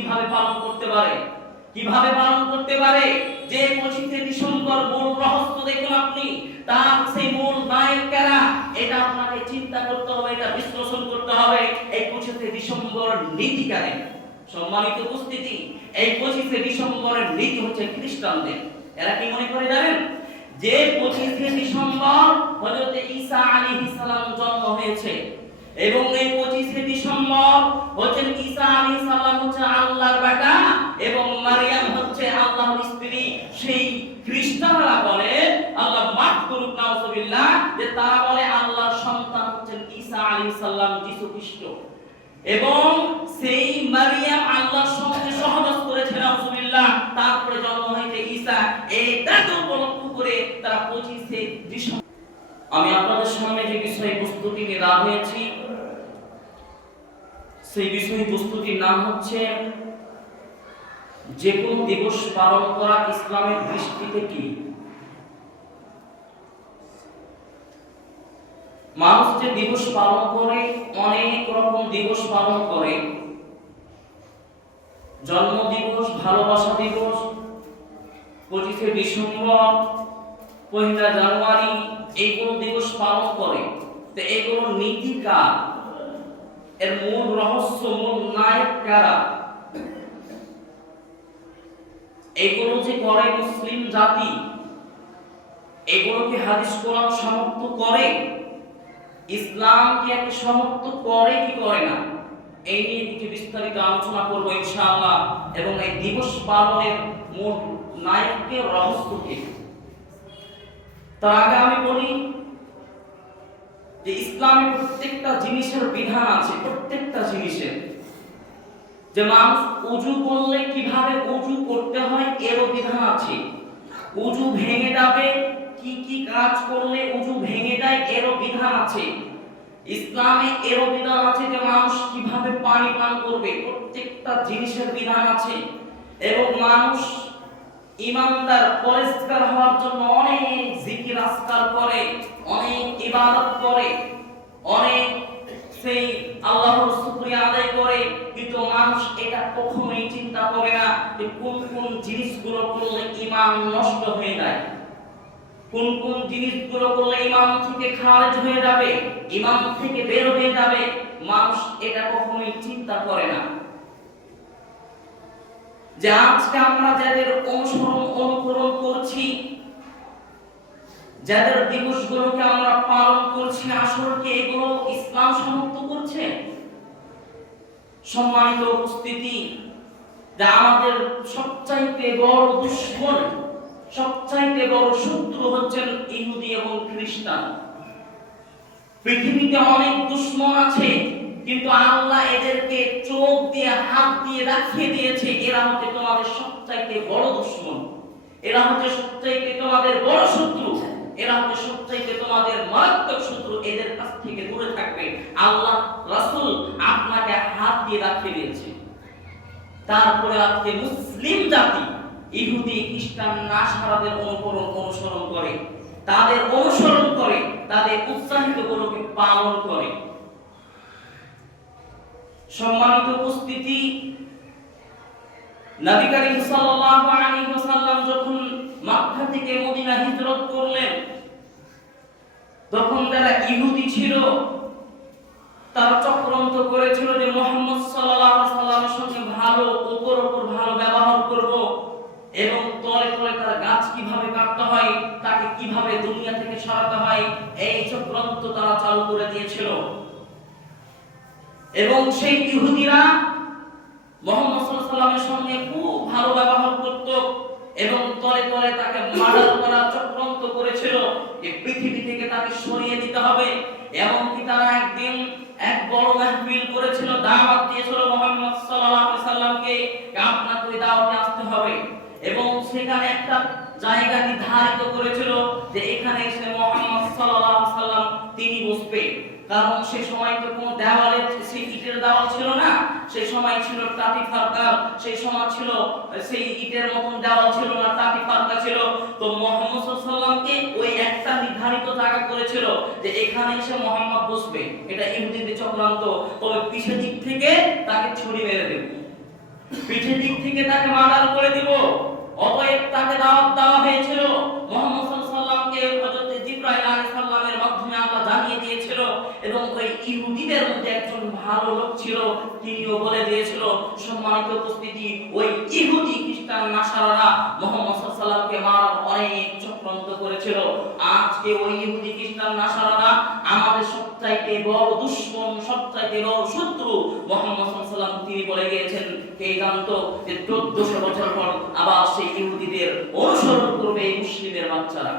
কিভাবে পালন করতে পারে? কিভাবে পালন করতে পারে? যে 25শে ডিসেম্বর মূল রহস্য দেখুন আপনি, তার সেই মূল নায়ক কারা, এটা আপনাকে চিন্তা করতে হবে, এটা বিশ্লেষণ করতে হবে। এই 25শে ডিসেম্বর নীতি কারে? সম্মানিত উপস্থিতি, এই 25শে ডিসেম্বরের নীতি হচ্ছে খ্রিস্টানদের। এরা কি মনে করে জানেন? যে 25শে ডিসেম্বর হযরত ঈসা আলাইহিস সালাম জন্ম হয়েছে, এবং এই 25শে ডিসেম্বর হচ্ছে ঈসা আলাইহিস সালাম হচ্ছে আল্লাহর বেটা এবং মারিয়াম হচ্ছে আল্লাহর স্ত্রী। সেই খ্রিস্টানরা বলে, আল্লাহ মাফ করুক নাউজুবিল্লাহ, যে তারা বলে আল্লাহর সন্তান হচ্ছেন ঈসা আলাইহিস সালাম, যীশু খ্রিস্ট, এবং সেই মারিয়াম আল্লাহর সঙ্গে সহবাস করেছে নাউজুবিল্লাহ, তারপরে জন্ম হয়েছে ঈসা। এইটাকে উপলক্ষ করে তারা 25শে ডিসেম্বর। আমি আপনাদের সামনে যে বিষয়বস্তুটি নিয়ে রাখা হয়েছি, সেই বিষয়বস্তুটির নাম হচ্ছে যে কোন দিবস পালন করা ইসলামের দৃষ্টিতে কি। মানুষ যে দিবস পালন করে, অনেক রকম দিবস পালন করে। জন্ম দিবস, ভালোবাসা দিবস, 25শে ডিসেম্বর, 1 জানুয়ারি, এইগুলো দিবস পালন করে। তো এগুলো নীতি কার? এর মূল রহস্য, মূল নায়ক কারা? এগুলো যে করে মুসলিম জাতি, এগুলোকে হাদিস কোরআন সমর্থন করে? ইসলাম কি একে সমর্থন করে কি করে না? এই নিয়ে কিছু বিস্তারিত আলোচনা করব ইনশাআল্লাহ, এবং এই দিবস পালনের মূল নায়কের রহস্য কি। তার আগে আমি বলি যে ইসলামে প্রত্যেকটা জিনিসের বিধান আছে, প্রত্যেকটা জিনিসের। যে মানুষ ওযু করলে কিভাবে ওযু করতে হয় এরও বিধান আছে। ওযু ভেঙে যাবে, কি কি কাজ করলে ওযু ভেঙে যায় এরও বিধান আছে। ইসলামে এরও বিধান আছে যে মানুষ কিভাবে পানি পান করবে, প্রত্যেকটা জিনিসের বিধান আছে। এবং মানুষ ঈমানদার, পরেজগার হওয়ার জন্য অনেক জিকির আজকার করে, অনেক ইবাদত করে, অনেক সেই আল্লাহর শুকরিয়া আদায় করে, কিন্তু মানুষ এটা কখনোই চিন্তা করে না যে কোন কোন জিনিসগুলো করলে ঈমান নষ্ট হয়ে যায়, কোন কোন জিনিসগুলো করলে ঈমান থেকে খারিজ হয়ে যাবে, ঈমান থেকে বের হয়ে যাবে। মানুষ এটা কখনোই চিন্তা করে না। যে আজকে আমরা যাদের অনুকরণ করছি, যাদের দিবসগুলোকে আমরা পালন করছি, আসলে কি এগুলো ইসলাম সমর্থন করছে? সম্মানিত উপস্থিতি, যে আমাদের সবচাইতে বড় দুশমন, সবচাইতে বড় শত্রু হচ্ছেন ইহুদি এবং খ্রিস্টান। পৃথিবীতে অনেক দুশমন আছে, কিন্তু আল্লাহ এদেরকে চোখ দিয়ে, হাত দিয়ে রাখিয়ে দিয়েছে। এরা হচ্ছে তোমাদের সবচাইতে বড় দুশমন, এরা হচ্ছে সবচাইতে তোমাদের বড় শত্রু, এরা হচ্ছে সবচাইতে তোমাদের মারাত্মক শত্রু। এদের কাছ থেকে দূরে থাকবে। আল্লাহ, রাসূল আপনাকে হাত দিয়ে রাখিয়ে দিয়েছে। তারপরে আজকে মুসলিম জাতি ইহুদি, খ্রিস্টান, নাসারাদের অনুসরণ করে, তাদের অনুসরণ করে, তাদের উৎসাহিত গুলোকে পালন করে। সম্মানিত উপস্থিতি, নবী করিম সাল্লাল্লাহু আলাইহি ওয়াসাল্লাম যখন মক্কা থেকে মদিনা হিজরত করলেন, তখন যারা ইহুদি ছিল তারা চক্রান্ত করেছিল যে মুহাম্মদ সাল্লাল্লাহু আলাইহি ওয়াসাল্লামের সঙ্গে ভালো, উপর ভালো ব্যবহার করব, এবং তলে তলে তার গাছ কিভাবে কাটতে হয়, তাকে কিভাবে দুনিয়া থেকে সরাতে হয়, এই চক্রান্ত তারা চালু করে দিয়েছিল। এবং সেই ইহুদিরা মুহাম্মদ সাল্লাল্লাহু আলাইহি ওয়াসাল্লামের সঙ্গে খুব ভালো ব্যবহার করত, এবং তলে তলে তাকে মার্ডার করার চক্রান্ত করেছিল, যে পৃথিবী থেকে তাকে সরিয়ে দিতে হবে। এমনকি তারা একদিন এক বড় মাহফিল করেছিল, দাওয়াত দিয়েছিল মুহাম্মদ সাল্লাল্লাহু আলাইহি ওয়াসাল্লামকে, আপনাকে ওই দাওয়াতে আসতে হবে, এবং সেখানে একটা জায়গা নির্ধারিত করেছিল যে এখানে এসে মুহাম্মদ সাল্লাল্লাহু আলাইহি ওয়াসাল্লাম তিনি বসবে। কারণ সেই সময় তো কোনো দেওয়ালে সেই ইটের দেওয়াল ছিল না, সেই সময় ছিল টাটি ফারকা, সেই সময় ছিল সেই ইটের মতন দেওয়াল ছিল না, টাটি ফারকা ছিল। তো মুহাম্মদ সাল্লাল্লাহু আলাইহি ওয়াসাল্লামকে ওই একটা নির্ধারিত জায়গা করেছিল যে এখানে এসে মুহাম্মদ বসবে। এটা ইহুদিদের চক্রান্ত, তবে পিছের দিক থেকে তাকে ছুরি মেরে দেবে। পিছের দিক থেকে তাকে মার্ডার করে দিব। অতএব তাকে দাওয়াত দেওয়া হয়েছিল। মুহাম্মদ সাল্লাল্লাহু আলাইহি ওয়াসাল্লামকে হযরত জিবরাইল আলাইহিস সালামের মাধ্যমে আল্লাহ জানিয়ে দিয়েছিল, এবং ওই ইহুদিদের মধ্যে একজন ভালো লোক ছিল, তিনিও বলে দিয়েছিল। সম্মানিত উপস্থিতি, ওই ইহুদি খ্রিস্টান নাসারারা মুহাম্মদ সাল্লাল্লাহু আলাইহি ওয়াসাল্লামকে মারার অনেক চক্রান্ত করেছিল। আজকে ওই ইহুদি খ্রিস্টান নাসারারা আমাদের সবচাইতে বড় দুশমন, সবচাইতে বড় শত্রু মুহাম্মদ সাল্লাল্লাহু আলাইহি ওয়াসাল্লাম। তিনি বলে গিয়েছেন, কে জানতো যে 1400 বছর পর আবার সেই ইহুদিদের অনুসরণ করবে এই মুসলিমের বাচ্চারা।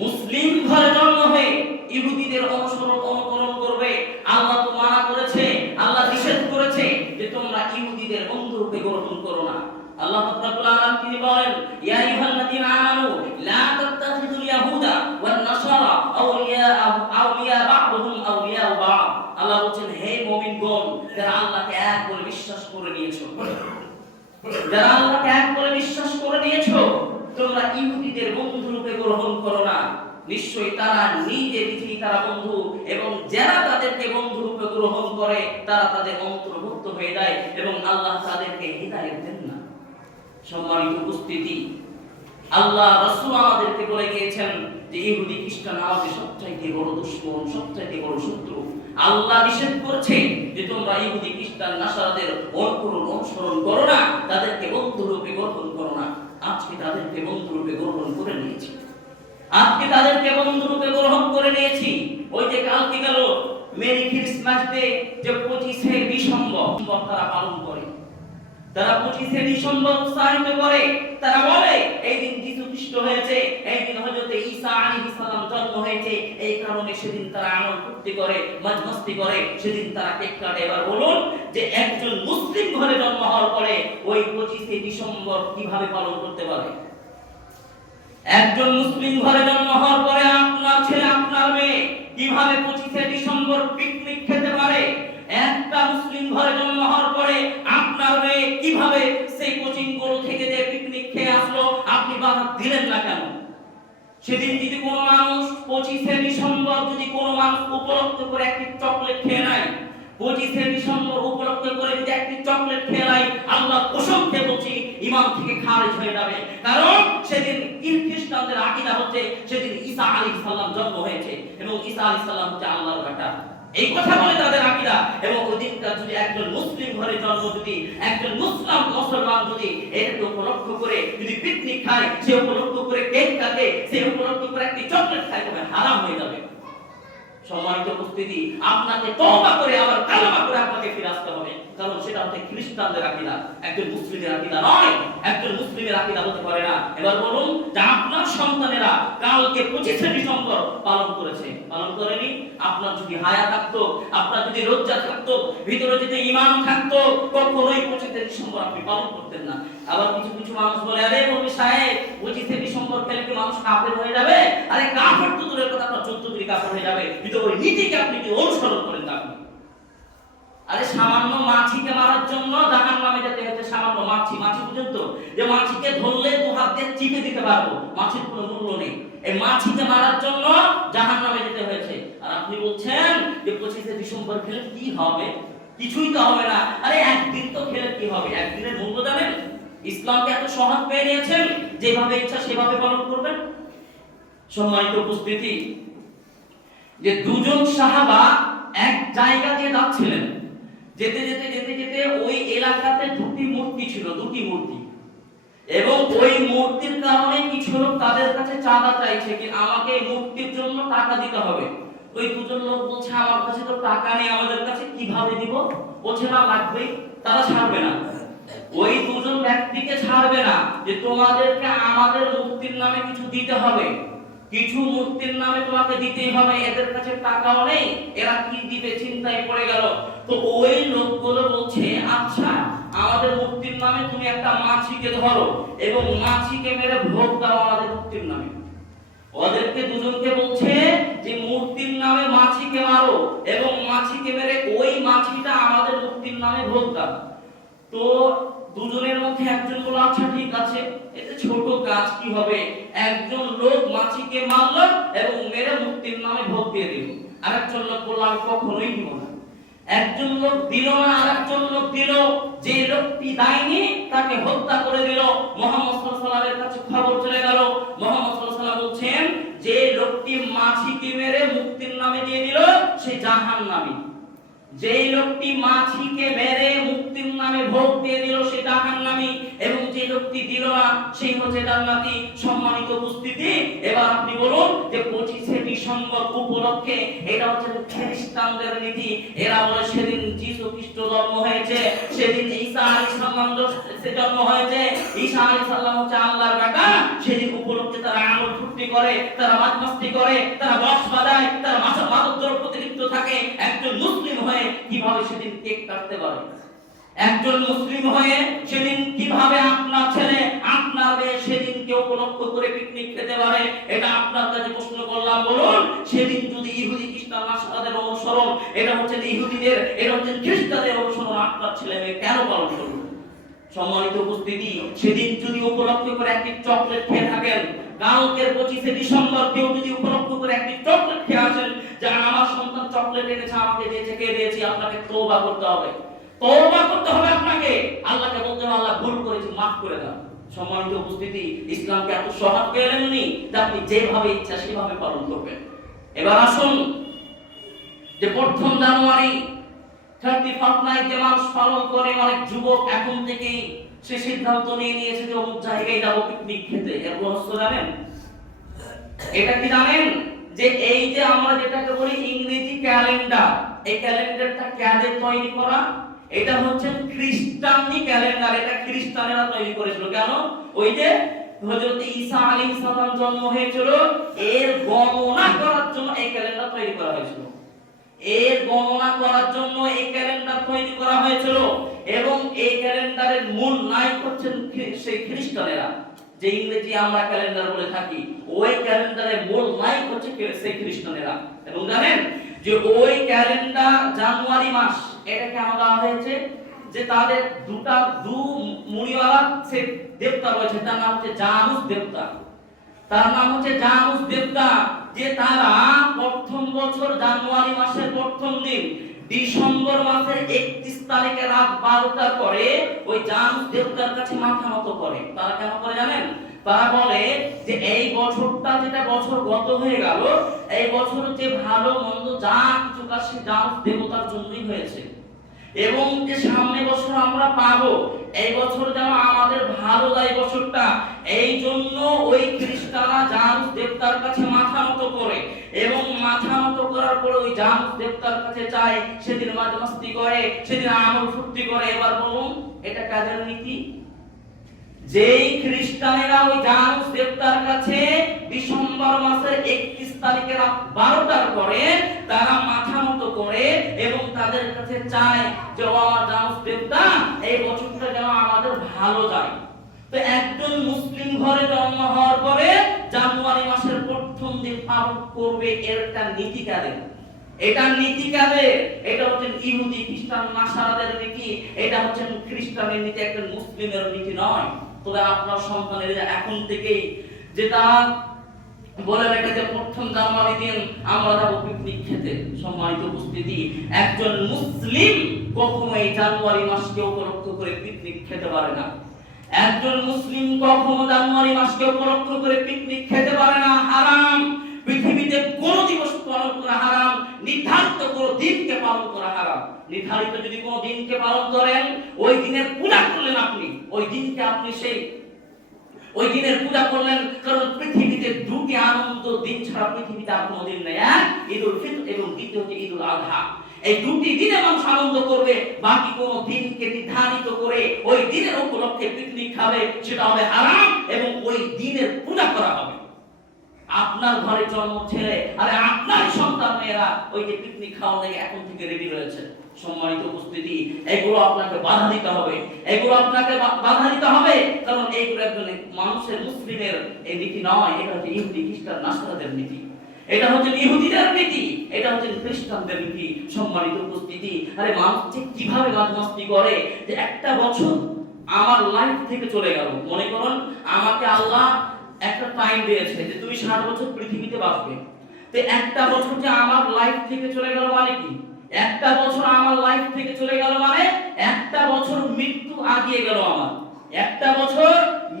মুসলিম ঘরে জন্ম হয়ে ইহুদিদের অনুকরণ করবে। আল্লাহ তো মানা করেছে, আল্লাহ নিষেধ করেছে যে তোমরা ইহুদিদের বন্ধুরূপে গ্রহণ করো না। আল্লাহ রাব্বুল আলামিন তিনি বলেন, ইয়া আইয়ুহাল্লাযীনা আমানু লা তাত্তাখিযুল ইয়াহুদা ওয়ান নাসারা আউলিয়া বা'দুহুম আউলিয়া বা'দ। আল্লাহ বলেন, হে মুমিনগণ, যারা আল্লাহকে এক করে বিশ্বাস করে নিয়েছো, যারা আল্লাহকে এক করে বিশ্বাস করে নিয়েছো, তোমরা ইহুদিদের বন্ধুরূপে গ্রহণ করো না। নিশ্চয়ই তারা নিজেই তারা বন্ধু, এবং যারা তাদেরকে বন্ধুরূপে গ্রহণ করে তারা তাদের অন্তর্ভুক্ত হয়ে যায়, এবং আল্লাহ তাদেরকে হিদায়াত দেন না। সম্মানিত উপস্থিতি, আল্লাহ রাসূল আমাদেরকে বলে গিয়েছেন যে ইহুদি খ্রিস্টান আমাদের সবচাইতে বড় দুশমন, সবচাইতে বড় শত্রু। আল্লাহ নিষেধ করেছে যে তোমরা ইহুদি খ্রিস্টান নাসারাদের অনুসরণ করো না, তাদেরকে বন্ধুরূপে গ্রহণ করো না। আজকে তাদেরকে বন্ধুরূপে গ্রহণ করে নিয়েছি, আজকে তাদেরকে বন্ধুরূপে গ্রহণ করে নিয়েছি। ওই যে কালকে গেল মেরি ক্রিসমাস ডে, যে 25শে ডিসেম্বর তারা পালন করে, তারা 25শে ডিসেম্বর উৎসাহিত করে। তারা বলে এই দিন যিশু খ্রিস্ট হয়েছে, এই দিন হযরত ঈসা আলাইহিস সালাম জন্ম হয়েছে, এই কারণে সেদিন তারা আনন্দ ফুর্তি করে, মজ মস্তি করে, সেদিন তারা কেক কাটে। এবার বলুন যে একজন মুসলিম ঘরে জন্ম হওয়ার পরে ওই 25শে ডিসেম্বর কিভাবে পালন করতে পারে? একজন মুসলিম ঘরে জন্ম হওয়ার পরে আপনার ছেলে, আপনার মেয়ে কিভাবে 25শে ডিসেম্বর পিকনিক খেতে পারে? একটা মুসলিম ঘরে জন্ম হওয়ার পরে আপনার মেয়ে কিভাবে সেই কোচিং গুলো থেকে যে পিকনিক খেয়ে আসলো, আপনি বাধা দিলেন না কেন? সেদিন যদি কোনো মানুষ 25শে ডিসেম্বর যদি কোনো মানুষ উপলক্ষ করে একটি চকলেট খেয়ে নেয়, 25শে ডিসেম্বর উপলক্ষ করে যদি একটি চকলেট খেয়ে নেয়, আল্লাহ কসম খেয়ে বলছি ঈমান থেকে খারিজ হয়ে যাবে। কারণ সেদিন খ্রিস্টানদের আকীদা হচ্ছে সেদিন ঈসা আলাইহিস সালাম জন্ম হয়েছে, এবং ঈসা আলাইহিস সালাম হচ্ছে আল্লাহর বেটা, এই কথা বলে তাদের আকীদা। এবং ওই দিনটা যদি একজন মুসলিম ঘরে জন্ম, যদি একজন মুসলমান যদি এটাকে উপলক্ষ করে যদি পিকনিক খায়, সে উপলক্ষ করে কেক কাটে, সে উপলক্ষ করে একটি চকলেট খায়, তবে হারাম হয়ে যাবে। সম্মানিত উপস্থিতি, আপনাকে তওবা করে আবার কালেমা করে আপনাকে ফিরে আসতে হবে, কারণ সেটা হচ্ছে খ্রিস্টানদের আকীদা, একজন মুসলিমের আকীদা নয়, একজন মুসলিমের আকীদা হতে পারে না। এবার বলুন যে আপনার সন্তানেরা কালকে 25শে ডিসেম্বর পালন করেছে, পালন করেনি? আপনার যদি হায়া থাকতো, আপনার যদি লজ্জা থাকতো, ভিতরে যদি ঈমান থাকতো, কখনোই 25শে ডিসেম্বর আপনি পালন করতেন না। আবার কিছু কিছু মানুষ বলে, আরে মৌলভী সাহেব 25শে ডিসেম্বর খেলে কি মানুষ কাফের হয়ে যাবে? আরে কাফের তো দূরের কথা, আপনার 14 কোটি কাফের হয়ে যাবে। কিন্তু ওই নীতিকে আপনি কি অনুসরণ করেন? আপনি আরে সামান্য মাছিকে মারার জন্য জাহান্নামে যেতে হচ্ছে। সামান্য মাছি, মাছি পর্যন্ত যে মাছিকে ধরলে দু হাত দিয়ে চিপে দিতে পারবো, মাছির কোনো মূল্য নেই, এই মাছিকে মারার জন্য জাহান্নামে যেতে হয়েছে। আর আপনি বলছেন যে 25শে ডিসেম্বর খেলে কি হবে? কিছুই তো হবে না। আরে একদিন তো খেলে কি হবে? একদিনের মূল্য জানেন? ইসলামকে এত সহজ পেয়ে নিয়েছেন, যেভাবে ইচ্ছা সেভাবে পালন করবেন। সম্মানিত উপস্থিতি, যে দুজন সাহাবা এক জায়গা দিয়ে যাচ্ছিলেন, যেতে যেতে যেতে যেতে ওই এলাকাতে দুটি মূর্তি ছিল, দুটি মূর্তি, এবং ওই মূর্তির কারণে কিছু লোক তাদের কাছে চাঁদা চাইছে যে আমাকে এই মূর্তির জন্য টাকা দিতে হবে। ওই দুজন লোক বলছে আমার কাছে তো টাকা নেই, আমাদের কাছে কিভাবে দিব? বলছে না লাগবেই, তারা ছাড়বে না। ওই দুজন ব্যক্তিকে ছাড়বে না যে তোমাদেরকে আমাদের মূর্তির নামে কিছু দিতে হবে, কিছু মূর্তির নামে তোমাকে দিতেই হবে, এদের কাছে টাকাও নেই, এরা কি দিবে চিন্তায় পড়ে গেল। তো ওই লোকগুলো বলছে আচ্ছা আমাদের মূর্তির নামে তুমি একটা মাছিকে ধরো এবং মাছিকে মেরে ভোগ দাও আমাদের মূর্তির নামে। ওদেরকে দুজনকে বলছে যে মূর্তির নামে মাছিকে মারো এবং মাছিকে মেরে ওই মাছিটা আমাদের মূর্তির নামে ভোগ দাও। তো দুজনের মধ্যে একজন বলল আচ্ছা ঠিক আছে, এতে ছোট কাজ কি হবে, একজন লোক মাছিকে মারল এবং মেরে মূর্তির নামে ভোগ দিয়ে দিল। আরেকজন লোক বলল আমি কখনোই দিব না। একজন লোক দিল না, আরেকজন লোক দিল। যে লোকটি দেয়নি তাকে হত্যা করে দিল। মুহাম্মদ সাল্লাল্লাহু আলাইহি ওয়াসাল্লামের কাছে খবর চলে গেল। মুহাম্মদ সাল্লাল্লাহু আলাইহি ওয়াসাল্লাম বলছেন, যে লোকটি মাছিকে মেরে মুক্তির নামে দিয়ে দিল সে জাহান্নামী। যেই লোকটি মাছিকে মেরে মুক্তির নামে ভোগ দিয়ে দিল সে জাহান্নামী, এবং যে লোকটি দিল না সেই হচ্ছে জান্নাতি। সম্মানিত উপস্থিতি, এবার আপনি বলুন যে 25শে ডিসেম্বর উপলক্ষে এটা হচ্ছে খ্রিস্টানদের নীতি। এরা বলে সেদিন যীশু খ্রিস্ট জন্ম হয়েছে, সেদিন ঈসা আলাইহিস সালাম জন্ম হয়েছে, ঈসা আলাইহিস সালাম হচ্ছে আল্লাহর বেটা। সেদিন উপলক্ষে তারা আমল ফুর্তি করে, তারা মাতমাস্তি করে, তারা বক্স বাজায়, তারা মাদক দ্রব্যতে লিপ্ত থাকে। একজন মুসলিম হয়ে কিভাবে সেদিন কেক কাটতে পারে? একজন মুসলিম হয়ে সেদিন কিভাবে আপনার ছেলে, আপনার মেয়ে সেদিনকে উপলক্ষ করে পিকনিক খেতে পারে? এটা আপনার কাছে প্রশ্ন করলাম। বলুন, সেদিন যদি ইহুদি খ্রিস্টান নাসারাদের অনুসরণ, এটা হচ্ছে ইহুদিদের, এটা হচ্ছে খ্রিস্টানদের অনুসরণ, আপনার ছেলে মেয়ে কেন পালন করবে? সম্মানিত উপস্থিতি, সেদিন যদি উপলক্ষ করে একটি চকলেট খেয়ে থাকেন, কালকের 25শে ডিসেম্বর কেউ যদি উপলক্ষ করে একটি চকলেট খেয়ে আসেন, যে আমার সন্তান চকলেট এনেছে, আমাকে দিয়েছে, কে দিয়েছি, আপনাকে তওবা করতে হবে। তওবা করতে হবে আপনাকে, আল্লাহকে বলতে হবে, আল্লাহ ভুল করেছি, মাফ করে দাও। সম্মানিত উপস্থিতি, ইসলামকে এত সহজ পেলেননি যে আপনি যেভাবে ইচ্ছা সেভাবে পালন করবেন। এবার আসুন, যে 1 জানুয়ারি 31 নাইট যে মানুষ পালন করে, অনেক যুবক এখন থেকেই সে সিদ্ধান্ত নিয়ে নিয়েছে যে অমুক জায়গায় যাবো পিকনিক খেতে। এর রহস্য জানেন? এটা কি জানেন যে এই যে আমরা যেটাকে বলি ইংরেজি ক্যালেন্ডার, এই ক্যালেন্ডারটা কাদের তৈরি করা? এটা হচ্ছে খ্রিস্টানি ক্যালেন্ডার। এটা খ্রিস্টানেরা তৈরি করেছিল। কেন? ওই যে হযরত ঈসা আলাইহিস সালাম জন্ম হয়েছিল, এর গণনা করার জন্য এই ক্যালেন্ডার তৈরি করা হয়েছিল। এর গণনা করার জন্য এই ক্যালেন্ডার তৈরি করা হয়েছিল, এবং এই ক্যালেন্ডারের মূল নায়ক হচ্ছেন সেই খ্রিস্টানেরা। যে ইংরেজি আমরা ক্যালেন্ডার বলে থাকি, ওই ক্যালেন্ডারের মূল নায়ক হচ্ছে সেই খ্রিস্টানেরা। এবং জানেন যে ওই ক্যালেন্ডার জানুয়ারি মাস, এটা কেন দেওয়া হয়েছে? যে তাদের দু মুনিওয়ালা সে দেবতা রয়েছে, তার নাম হচ্ছে জানুস দেবতা। তার নাম হচ্ছে জানুস দেবতা। যে তারা প্রথম বছর জানুয়ারি মাসের প্রথম দিন ডিসেম্বর মাসের 31 তারিখে রাত 12টার পরে ওই জানুস দেবতার কাছে মাথা নত করে। তারা কেন করে জানেন? তারা বলে যে এই বছরটা, যেটা বছর গত হয়ে গেল, এই বছর যে ভালো মন্দ যা কিছু কাছে জানুস দেবতার জন্যই হয়েছে, এবং যে সামনে বছর আমরা পাবো, এই বছর যেন আমাদের ভালো যায় বছরটা, এই জন্য ওই খ্রিস্টানরা জানুস দেবতার কাছে মাথা নত করে, এবং মাথা নত করার পর ওই জানুস দেবতার কাছে চায়, সেদিন মাতমাস্তি করে, সেদিন আমল ফুর্তি করে। এবার বলুন, এটা কাদের নীতি? যেই খ্রিস্টানেরা ওই জানুস দেবতার কাছে ডিসেম্বর মাসের 31 তারিখে রাত 12টার পরে তারা মাথা নত করে, এবং তাদের কাছে চায় যে আমার জানুস দেবতা, এই বছরটা যেন আমাদের ভালো যায়। তো একজন মুসলিম ঘরে জন্ম হওয়ার পরে জানুয়ারি মাসের প্রথম দিন পালন করবে, এর একটা নীতি কাদের? এটা নীতি কাদের? এটা হচ্ছে ইহুদি খ্রিস্টান নাসারাদের নীতি। এটা হচ্ছে খ্রিস্টানের নীতি, একটা মুসলিমের নীতি নয়। তবে আপনার সন্তানের এখন থেকেই যেটা বলে রেখে যে 1 জানুয়ারি দিন আমরা যাবো পিকনিক খেতে। সম্মানিত উপস্থিতি, একজন মুসলিম কখনো এই জানুয়ারি মাসকে উপলক্ষ করে পিকনিক খেতে পারে না। একজন মুসলিম কখনো জানুয়ারি মাসকে উপলক্ষ করে পিকনিক খেতে পারে না। হারাম। পৃথিবীতে কোন দিবস পালন করা হারাম, নির্ধারিত কোন দিনকে পালন করা হারাম। নির্ধারিত যদি কোন দিনকে পালন করেন, ওই দিনের পূজা করলেন আপনি, ওই দিনকে আপনি সেই ওই দিনের পূজা করলেন। কারণ পৃথিবীতে দুটি আনন্দ দিন ছাড়া পৃথিবীতে আর কোনো দিন নেই। ঈদুল ফিতর এবং দ্বিতীয় হচ্ছে ঈদুল আযহা। এই দুটি দিনে মানুষ আনন্দ করবে। বাকি কোনো দিনকে নির্ধারিত করে ওই দিনের উপলক্ষে পিকনিক খাবে, সেটা হবে হারাম, এবং ওই দিনের পূজা করা হবে। আপনার ঘরে জন্ম ছেলে, আরে আপনার সন্তান মেয়েরা ওই যে পিকনিক খাওয়া লাগে এখন থেকে রেডি রয়েছে। সম্মানিত উপস্থিতি, এগুলো আপনাকে বাধা দিতে হবে, এগুলো আপনাকে বাধা দিতে হবে। কারণ এইগুলো একজন মানুষের, মুসলিমের এই নীতি নয়। এটা হচ্ছে ইহুদি খ্রিস্টান নাসারাদের নীতি, এটা হচ্ছে ইহুদিদের নীতি, এটা হচ্ছে খ্রিস্টানদের নীতি। সম্মানিত উপস্থিতি, আরে মানুষ ঠিক কিভাবে মাতমাস্তি করে যে একটা বছর আমার লাইফ থেকে চলে গেল। মনে করুন আমাকে আল্লাহ একটা টাইম দিয়েছে যে তুমি 60 বছর পৃথিবীতে বাঁচবে। তো একটা বছর যে আমার লাইফ থেকে চলে গেল মানে কি? একটা বছর আমার লাইফ থেকে চলে গেল মানে একটা বছর মৃত্যু আগিয়ে গেল আমার, একটা বছর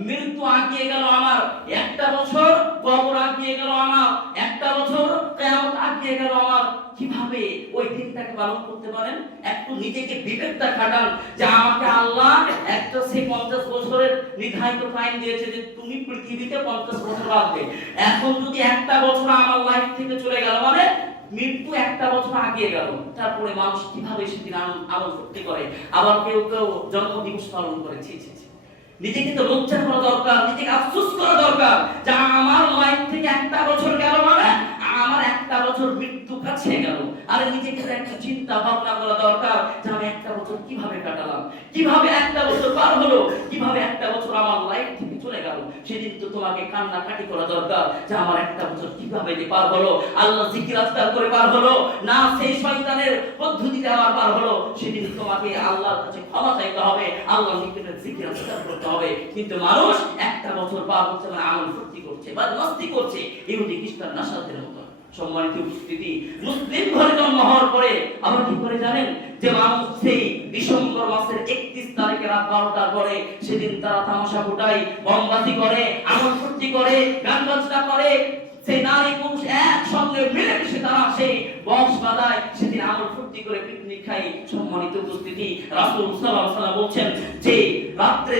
মৃত্যু আগিয়ে গেল আমার, একটা বছর কবর আগিয়ে গেল আমার, একটা বছর কিয়ামত আগিয়ে গেল আমার। কিভাবে ওই দিনটাকে পালন করতে পারেন? একটু নিজেকে বিবেকটা খাটান যে আমাকে আল্লাহ একটা সেই 50 বছরের নির্ধারিত টাইম দিয়েছে যে তুমি পৃথিবীতে 50 বছর বাঁচবে। এখন যদি একটা বছর আমার লাইফ থেকে চলে গেল মানে মৃত্যু একটা বছর আগিয়ে গেল। তারপরে মানুষ কিভাবে সেদিন আমল করতে করে? আবার কেউ কেউ জন্মদিবস পালন করে। ছি ছি ছি, নিজেকে তো লজ্জা করা দরকার, নিজেকে আফসোস করা দরকার যে আমার লাইফ থেকে একটা বছর গেল মানে আমার একটা বছর মৃত্যু কাছে গেল। আর নিজেকে একটা চিন্তা ভাবনা করা দরকার যে আমি একটা বছর কিভাবে কাটালাম, কিভাবে একটা বছর পার হলো, কিভাবে একটা বছর আমার লাইফ থেকে চলে গেল। সেদিন তো তোমাকে কান্নাকাটি করা দরকার যে আমার একটা বছর কিভাবে যে পার হলো, আল্লাহ জিকির আজকার করে পার হলো না সেই শয়তানের পদ্ধতিতে আমার পার হলো। সেদিন তোমাকে আল্লাহর কাছে ক্ষমা চাইতে হবে, আল্লাহ জিকির আজকার করতে হবে। কিন্তু মানুষ একটা বছর পার হচ্ছে মানে আমল ফুর্তি করছে বা মস্তি করছে, ইহুদি খ্রিস্টান নাসারদের মতো। সম্মানিত উপস্থিতি, মুসলিম ঘরে জন্ম হওয়ার পরে আবার কি করে জানেন যে মানুষ সেই ডিসেম্বর মাসের 31 তারিখে রাত 12টার পরে সেদিন তারা তামাশা ফুটায়, বোমবাজি করে, আমল ফুর্তি করে, গান বাজনা করে, সেই নারী পুরুষ একসঙ্গে মিলেমিশে তারা সেই বক্স বাজায়, সেদিন আমল ফুর্তি করে পিকনিক খায়। সম্মানিত উপস্থিতি, রাসূল সাল্লাল্লাহু আলাইহি ওয়াসাল্লাম বলছেন যে রাত্রে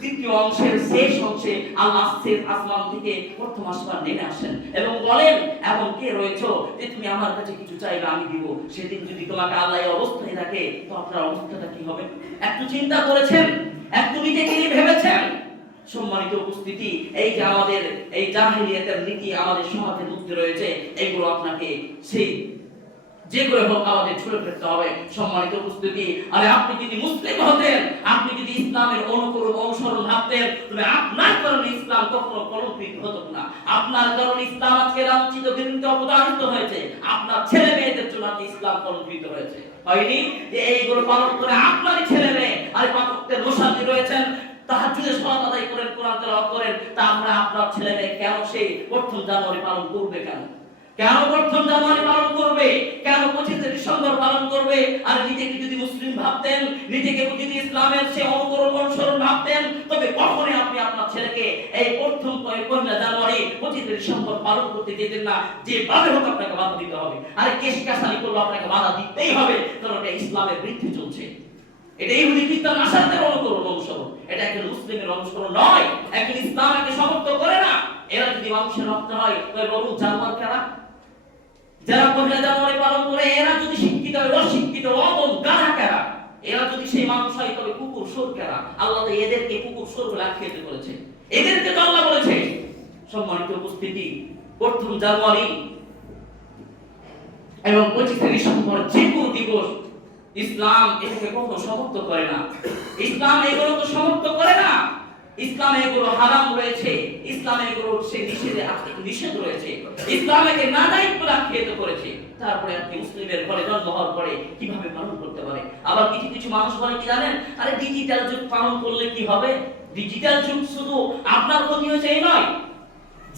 তৃতীয় অংশের শেষ অংশে আল্লাহ আসমান থেকে প্রথম আসমান নেমে আসেন এবং বলেন এমন কে রয়েছে যে তুমি আমার কাছে কিছু চাইবে আমি দিব। সেদিন যদি তোমাকে আল্লাহ এই অবস্থায় রাখে তো আপনার অবস্থাটা কি হবে? একটু চিন্তা করেছেন? একটু নিজেকে নিয়ে ভেবেছেন? সম্মানিত উপস্থিতি, এই যে আমাদের এই জাহেলিয়াতের নীতি আমাদের সমাজের মধ্যে রয়েছে, এগুলো আপনাকে সেই যেগুলো হোক আমাদের ছুড়ে ফেলতে হবে। সম্মানিত উপস্থিতি, আরে আপনি যদি মুসলিম হতেন, আপনি যদি ইসলামের অনুসরণ ভাবতেন, তবে আপনার কারণে ইসলাম কখনো কলঙ্কিত হতো না। আপনার কারণে ইসলাম আজকে লাঞ্ছিত, ঘৃণিত, অপমানিত হয়েছে। আপনার ছেলে মেয়েদের জন্য ইসলাম কলঙ্কিত হয়েছে, হয়নি? যে এইগুলো পালন করে আপনারই ছেলে মেয়ে আর পাঠকদের রোশানি রয়েছেন, তাহাজ্জুদের সালাত আদায় করেন, কোরআন তেলাওয়াত করেন, তা আমরা আপনার ছেলে মেয়ে কেন সেই প্রথম জানুয়ারি পালন করবে? কেন প্রথম জানুয়ারি পালন করবে? কেন 25 ডিসেম্বর পালন করবে? আর নিজেকে যদি মুসলিম ভাবতেন, নিজেকে যদি ইসলামের সে অনুসরণ ভাবতেন, তবে কখনোই আপনি আপনার ছেলেকে এই প্রথম পয়লা জানুয়ারি 25 ডিসেম্বর পালন করতে দিতেন না। যেভাবে হোক আপনাকে বাধা দিতে হবে। আর কেশ কাসানি করলে আপনাকে বাধা দিতেই হবে, কারণ এটা ইসলামের বৃদ্ধি চলছে। এটা ইহুদি খ্রিস্টান নাসারদের অনুসরণ, এটা একজন মুসলিমের অনুসরণ নয়। একজন ইসলামকে সমর্থন করে না। এরা যদি মানুষের রক্ত হয় তবে বলুন জানোয়ার কারা? যারা পয়লা জানুয়ারি পালন করে এরা যদি শিক্ষিত হয়, অশিক্ষিত, অবন গাধা কারা? এরা যদি সেই মানুষ হয় তবে কুকুর সোর কারা? আল্লাহ তো এদেরকে কুকুর সোর বলে আখ্যায়িত করেছে, এদেরকে তো আল্লাহ বলেছে। সম্মানিত উপস্থিতি, প্রথম জানুয়ারি এবং 25 ডিসেম্বর যে কোনো দিবস ইসলাম এটাকে কখনো সমর্থন করে না। ইসলাম এগুলো তো সমর্থন করে না। ইসলামে এগুলো হারাম রয়েছে, ইসলামে এগুলো সে নিষেধ রয়েছে, ইসলামকে নাজায়েজ বলে আখ্যায়িত করেছে। তারপরে আপনি মুসলিমের ঘরে জন্ম হওয়ার পরে কিভাবে পালন করতে পারে? আবার কিছু কিছু মানুষ বলে কি জানেন, আরে ডিজিটাল যুগ পালন করলে কি হবে? ডিজিটাল যুগ শুধু আপনার ক্ষতি হয়েছে এই নয়,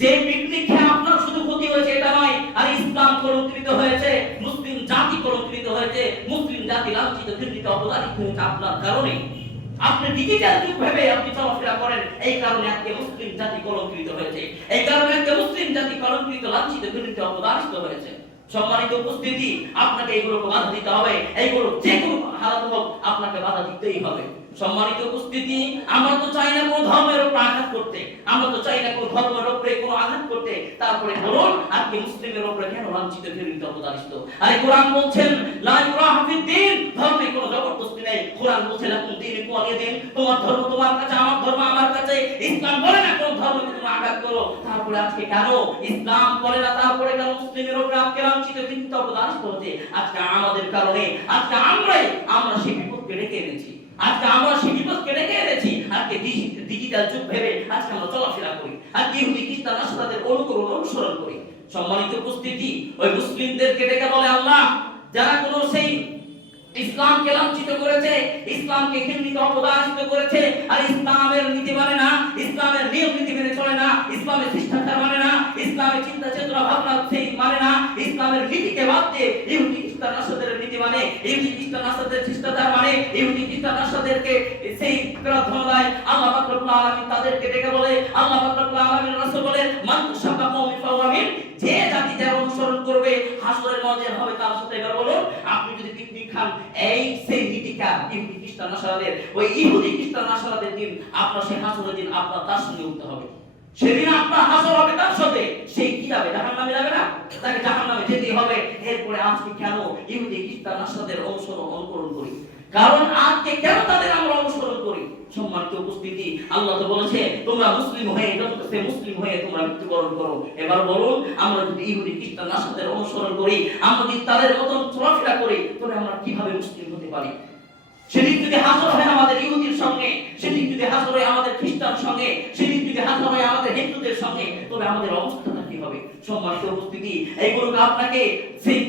যে পিকনিক খেয়ে আপনার শুধু ক্ষতি হয়েছে এটা নয়, আর ইসলাম কলঙ্কিত হয়েছে, মুসলিম জাতি কলঙ্কিত হয়েছে, মুসলিম জাতি লাঞ্ছিত, ঘৃণিত, অপমানিত হয়েছে আপনার কারণে। আপনি ডিজিটাল যুগ ভেবে আপনি চলাফেরা করেন, এই কারণে আজকে মুসলিম জাতি কলঙ্কিত হয়েছে, এই কারণে আজকে মুসলিম জাতি কলঙ্কিত, লাঞ্ছিত, ঘৃণিত, অপমানিত হয়েছে। সম্মানিত উপস্থিতি, আপনাকে এইগুলোকে বাধা দিতে হবে, এইগুলো যে কোনো হালাত হোক আপনাকে বাধা দিতেই হবে। সম্মানিত উপস্থিতি, আমরা তো চাই না কোনো ধর্মের উপর আঘাত করতে, আমরা তো চাই না কোনো ধর্মের উপরে কোনো আঘাত করতে। তারপরে বলুন আজকে মুসলিমের উপরে কেন লাঞ্ছিত, ঘৃণিত, অপমানিত? আরে কোরআন বলছেন লা ইকরাহা ফিদ্দীন, ধর্মে কোনো জবরদস্তি নেই। কোরআন বলছে লাকুম দীনুকুম ওয়ালিয়া দীন, তোমার ধর্ম তোমার কাছে, আমার ধর্ম আমার কাছে। ইসলাম বলে না কোন ধর্মকে তুমি আঘাত করো। তারপরে আজকে কেন ইসলাম বলে না, তারপরে কেন মুসলিমের উপরে আজকে লাঞ্ছিত, ঘৃণিত, অপমানিত হচ্ছে? আজকে আমাদের কারণে, আজকে আমরা সেই বিপদকে ডেকে এনেছি, আজকে আমরা সেই বিপদকে ডেকে এনেছি। আজকে ডিজিটাল যুগ ভেবে আজকে আমরা চলাফেরা করি, আজকে ইহুদি খ্রিস্টান নাসারদের অনুসরণ করি। সম্মানিত উপস্থিতি, ওই মুসলিমদেরকে ডেকে বলে আল্লাহ, যারা কোনো সেই ইসলামকে লাঞ্ছিত করে করেছে, ইসলামকে ঘৃণিত অপদার্থ করেছে, আর ইসলামের নীতি মানে না, ইসলামের নিয়ম নীতি মেনে চলে না, ইসলামের শিষ্টাচার মানে না, ইসলামের চিন্তা চেতনা ভাবনা সেই মানে না, ইসলামের নীতিকে বাদ দিয়ে ইহুদি খ্রিস্টান নাসাদের নীতি মানে, ইহুদি খ্রিস্টান নাসাদের শিষ্টাচার মানে, ইহুদি খ্রিস্টান নাসাদেরকে সেই প্রার্থনা দেয়। আল্লাহ পাক রব্বুল আলামিন তাদেরকে ডেকে বলে, আল্লাহ পাক রব্বুল আলামিন রাসূল বলে, মান তাশাব্বাহা বিকওমিন ফাহুয়া মিন, যে জাতি যার অনুসরণ করবে হাসরের ময়দানে হবে তার সাথে। এবার বলুন, আপনি যদি পিকনিক খান, এই সেই নীতিকা ইহুদি খ্রিস্টান নাসারাদের, ওই ইহুদি খ্রিস্টান নাসারাদের দিন আপনার সেই হাসরের দিন আপনার তার সঙ্গে উঠতে হবে। সেদিন আপনার হাসর হবে তার সাথে। সেই কি যাবে? জাহান্নামে যাবে না? তাকে জাহান্নামে যেতেই হবে। এরপরে আজকে কেন ইহুদি খ্রিস্টান নাসারাদের অনুকরণ করি? কারণ আজকে কেন তাদের আমরা অনুসরণ করি? সম্মানিত উপস্থিতি, আল্লাহ তো বলেছে তোমরা মুসলিম হয়ে সে মুসলিম হয়ে তোমরা মৃত্যুবরণ করো। এবার বলুন, আমরা যদি ইহুদি খ্রিস্টান নাসাদের অনুসরণ করি, আমরা যদি তাদের মতন চলাফেরা করি, তবে আমরা কিভাবে মুসলিম হতে পারি? সেদিন যদি হাসর হয় আমাদের ইহুদির সঙ্গে, সেদিন যদি হাসর হয় আমাদের খ্রিস্টান সঙ্গে, সেদিন যদি হাসর হয় আমাদের হিন্দুদের সঙ্গে, তবে আমাদের অবস্থাটা কি হবে? সম্মানিত উপস্থিতি, এইগুলোকে আপনাকে সেই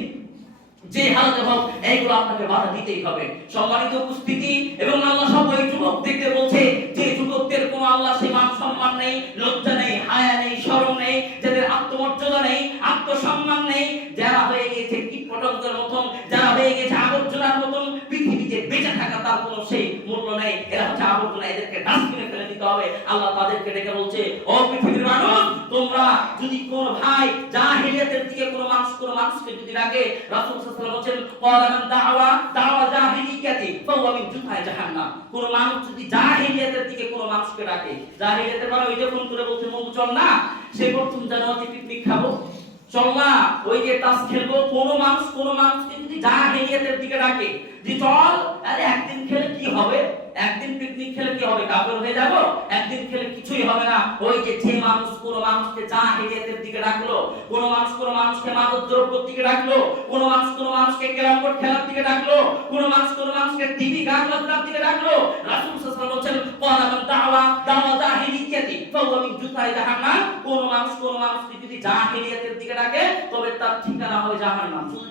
যে হালাতে হোক এইগুলো আপনাকে বাধা দিতেই হবে। সম্মানিত উপস্থিতি, এবং আল্লাহ সব ওই যুবকদেরকে বলছে যে যুবকদের কোনো আল্লাহ সেই মান সম্মান নেই, লজ্জা নেই, হায়া নেই, শরম নেই, যাদের আত্মমর্যাদা নেই, আত্মসম্মান নেই, যারা হয়ে গিয়েছে কীটপতঙ্গের মতন, যারা হয়ে গেছে আবর্জনার মতন, পৃথিবীতে বেঁচে থাকা তার কোনো সেই মূল্য নেই, এরা হচ্ছে আবর্জনা, এদেরকে ডাস্টবিনে ফেলে দিতে হবে। আল্লাহ তাদেরকে ডেকে বলছে, ও পৃথিবীর মানুষ, তোমরা যদি কোনো ভাই জাহিলিয়াতের দিকে কোনো মানুষকে যদি ডাকে, রাসূল সাল্লাল্লাহু আলাইহি ওয়াসাল্লাম বলেন, ক্বালা মান দাওয়া জাহিলিয়াতি ফাহুয়া মিন জুথাই জাহান্নাম। কোন মানুষ যদি জাহিলিয়াতের দিকে কোনো মানুষকে ডাকে, জাহিলিয়াতের মানে ওই যে ফোন করে বলছে মন চল না, সে প্রথম জানুয়ারি পিকনিক খাবো, চল না ওই যে তাস খেলবো, কোন মানুষকে যদি জাহিলিয়াতের দিকে ডাকে যে চল, আরে একদিন খেলে কি হবে, একদিন পিকনিক খেলে কি হবে, কাফের হয়ে যাব? একদিন খেলে কিছুই হবে না। ওই যে মানুষ কোন মানুষকে জাহিলিয়াতের দিকে ডাকলো, কোন মানুষকে মাদক দ্রব্যের দিকে ডাকলো, কোন মানুষকে ক্যারাম বোর্ড খেলার দিকে ডাকলো, কোন মানুষকে টিভি গান বাজনার দিকে ডাকলো, রাসূল সাল্লাল্লাহু আলাইহি ওয়াসাল্লাম বলেন, ক্বালা মান দাওয়া জাহিলিয়াতি ফাহুয়া মিন জুতাই জাহান্নাম। কোন মানুষকে যদি জাহিলিয়াতের দিকে ডাকে, তবে তার ঠিকানা হবে জাহান্নাম। শুধু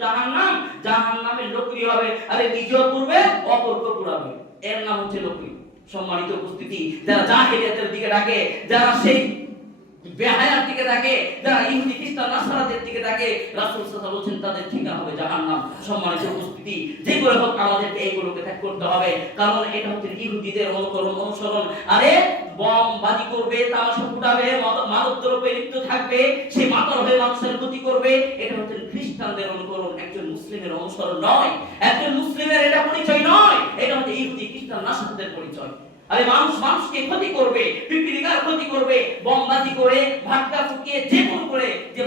জাহান্নামের লোকরি হবে, আরে নিজেও করবে, অপরকেও পুরাবে, এর নাম হচ্ছে লোকরি। সম্মানিত উপস্থিতি, যারা জাহিলিয়াতের দিকে ডাকে, যারা সেই বেহায়ার দিকে ডাকে, যারা ইহুদি খ্রিস্টান নাসারাদের দিকে ডাকে, রাসূল সাল্লাল্লাহু আলাইহি ওয়াসাল্লাম বলেন তাদের ঠিকানা হবে জাহান্নাম। সম্মানিত উপস্থিতি, যে করে হোক আমাদেরকে এইগুলোকে ত্যাগ করতে হবে, কারণ এটা হচ্ছে ইহুদিদের অনুসরণ। আরে বম বাজি করবে, তামাশা ফুটাবে, মাদক দ্রব্যে লিপ্ত থাকবে, সে মাতাল হয়ে মানুষের ক্ষতি করবে, এটা হচ্ছে খ্রিস্টানদের অনুকরণ, একজন মুসলিমের অনুসরণ নয়, একজন মুসলিমের এটা পরিচয় নয়, এটা হচ্ছে ইহুদি খ্রিস্টান নাসারদের পরিচয়। আরে মানুষকে ক্ষতি করবে, পিপিলিকার ক্ষতি করবে, বোমবাজি করে, ভাটকা ফুকিয়ে, যে কোন করে, যে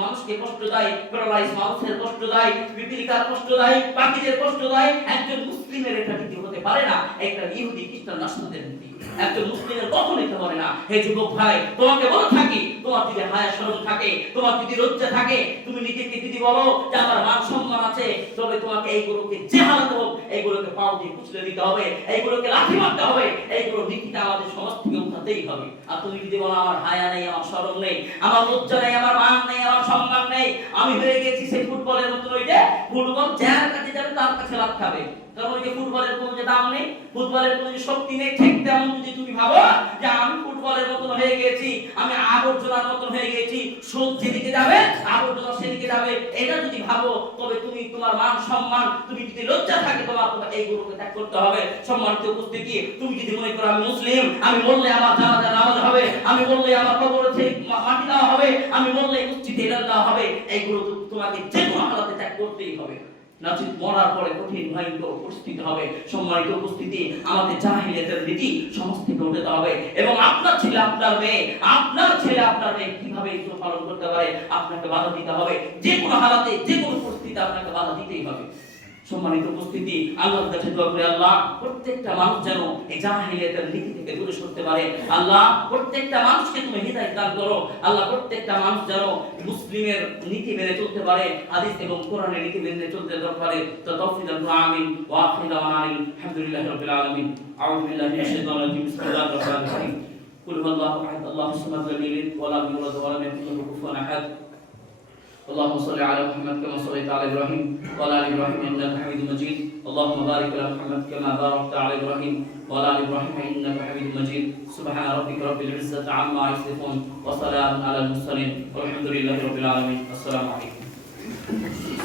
মানুষকে কষ্ট দেয়, প্যারালাইজ মানুষের কষ্ট দেয়, পিপিলিকার কষ্ট দেয়, পাখিদের কষ্ট দেয়, একজন মুসলিমের এটা নীতি হতে পারে না, একটা ইহুদি খ্রিস্টান নাসারদের নীতি একজন মুসলিমের কখনো হতে পারে না। হে যুবক ভাই, তোমাকে বলে থাকি, তোমার যদি হায়া শরম থাকে, তোমার যদি লজ্জা থাকে, তুমি নিজেকে যদি বলো যে আমার মান সম্মান আছে, তবে তোমাকে এইগুলোকে যে হালাতে হোক এইগুলোকে পাও দিয়ে কুচলে দিতে হবে, এইগুলোকে লাঠি মারতে হবে, এইগুলো নীতিটা আমাদের সমাজ থেকে উঠাতেই হবে। আর তুমি যদি বলো আমার হায়া নেই, আমার শরম নেই, আমার লজ্জা নেই, আমার মান নেই, আমার সম্মান নেই, আমি হয়ে গেছি সেই ফুটবলের মতো, ওই যে ফুটবল যার কাছে যাবে তার কাছে লাভ খাবে, কারণ ওই যে ফুটবলের কোনো যে দাম নেই, ফুটবলের কোনো যে শক্তি নেই, ঠিক তেমন যদি তুমি ভাবো যে আমি ফুটবলের মতন হয়ে গেছি, আমি আবর্জনার মতন হয়ে গেছি, স্রোত যেদিকে যাবে আবর্জনা সেদিকে যাবে, এটা যদি ভাবো, তবে তুমি তোমার মান সম্মান, তুমি যদি লজ্জা থাকে, তোমার এইগুলোকে ত্যাগ করতে হবে। সম্মানিত উপস্থিতি, তুমি যদি মনে করো আমি মুসলিম, আমি বললে আমার জানাজা নামাজ হবে, আমি বললে আমার কবরে মাটি দেওয়া হবে, আমি বললে মসজিদে এলান দেওয়া হবে, এইগুলো তোমাকে যে কোনো হালাতে ত্যাগ করতেই হবে, নাচিত মরার পরে কঠিন ভয়ঙ্কর পরিস্থিতি হবে। সম্মানিত উপস্থিতি, আমাদের জাহিলিয়াতের রীতি সমস্ত থেকে উঠাতে হবে, এবং আপনার ছেলে আপনার মেয়ে কিভাবে এগুলো পালন করতে পারে আপনাকে বাধা দিতে হবে, যে কোনো হালাতে যে কোনো পরিস্থিতিতে আপনাকে বাধা দিতেই হবে। সম্মানিত উপস্থিতি, আল্লাহর কাছে দোয়া করি, আল্লাহ প্রত্যেকটা মানুষ যেন এই জাহিলিয়াতের নীতি থেকে দূরে সরতে পারে। আল্লাহ প্রত্যেকটা মানুষকে তুমি হিদায়াত দান করো। আল্লাহ প্রত্যেকটা মানুষ যেন মুসলিমের নীতি মেনে চলতে পারে, হাদিস এবং কোরআনের নীতি মেনে চলতে পারে। তো তৌফিক দান করুন, আমিন। ওয়া আখিরু দাওয়ানা আলহামদুলিল্লাহি রাব্বিল আলামিন। আউযু বিল্লাহি মিনাশ শাইতানির রাজিম। বিসমিল্লাহির রহমানির রহিম। কুল হুয়াল্লাহু আহাদ, আল্লাহুস সামাদ, লাম ইয়ালিদ ওয়া লাম ইউলাদ ওয়া লাম ইয়াকুল লাহু কুফুওয়ান আহাদ। اللهم صل على محمد كما صليت على ابراهيم وعلى ال ابراهيم انك حميد مجيد اللهم بارك على محمد كما باركت على ابراهيم وعلى ال ابراهيم انك حميد مجيد سبحان ربك رب العزه عما يصفون وسلام على المرسلين والحمد لله رب العالمين السلام عليكم